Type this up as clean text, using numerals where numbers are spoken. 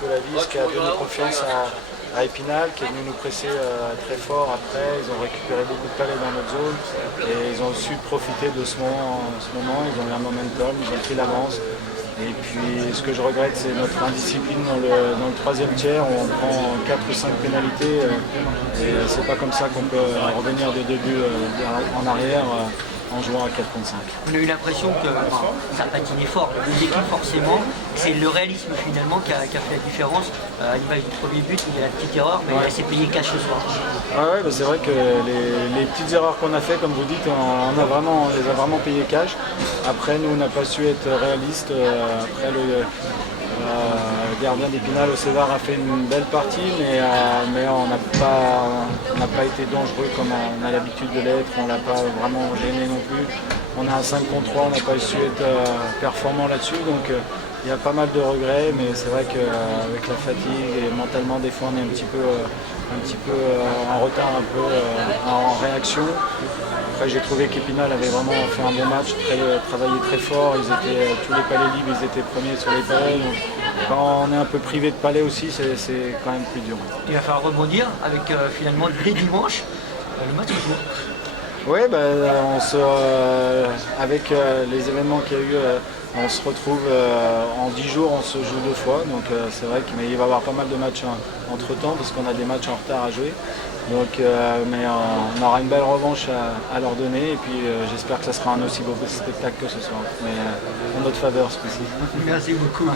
peu la vis, qui a donné confiance à Épinal, qui est venu nous presser très fort après. Ils ont récupéré beaucoup de palais dans notre zone et ils ont su profiter de ce moment. Ils ont eu un momentum, ils ont pris l'avance. Et puis ce que je regrette, c'est notre indiscipline dans le troisième tiers où on prend 4 ou 5 pénalités. Et c'est pas comme ça qu'on peut revenir de début en arrière en jouant à 4 contre 5. On a eu l'impression que ça patinait fort, les équipes forcément. C'est le réalisme finalement qui a fait la différence. À l'image du premier but, il y a la petite erreur, mais elle s'est payée cash ce soir. Ouais, bah c'est vrai que les petites erreurs qu'on a fait, comme vous dites, on les a vraiment payées cash. Après, nous, on n'a pas su être réalistes. Après, le gardien d'Épinal, Océvar, a fait une belle partie, mais on n'a pas été dangereux comme on a l'habitude de l'être. On ne l'a pas vraiment gêné non plus. On a un 5 contre 3, on n'a pas su être performant là-dessus. Donc il y a pas mal de regrets, mais c'est vrai qu'avec la fatigue et mentalement, des fois, on est un petit peu en retard, un peu en réaction. Après, j'ai trouvé qu'Épinal avait vraiment fait un bon match, travaillé très fort. Tous les palais libres, ils étaient premiers sur les palais. Donc, quand on est un peu privé de palais aussi, c'est quand même plus dur. Il va falloir rebondir avec finalement le gris dimanche, le match au jour. Oui, avec les événements qu'il y a eu, on se retrouve en 10 jours, on se joue 2 fois. Donc c'est vrai qu'il va y avoir pas mal de matchs entre temps parce qu'on a des matchs en retard à jouer. Donc, mais on aura une belle revanche à leur donner et puis j'espère que ça sera un aussi beau spectacle que ce soir. Mais en notre faveur ce coup-ci. Merci beaucoup.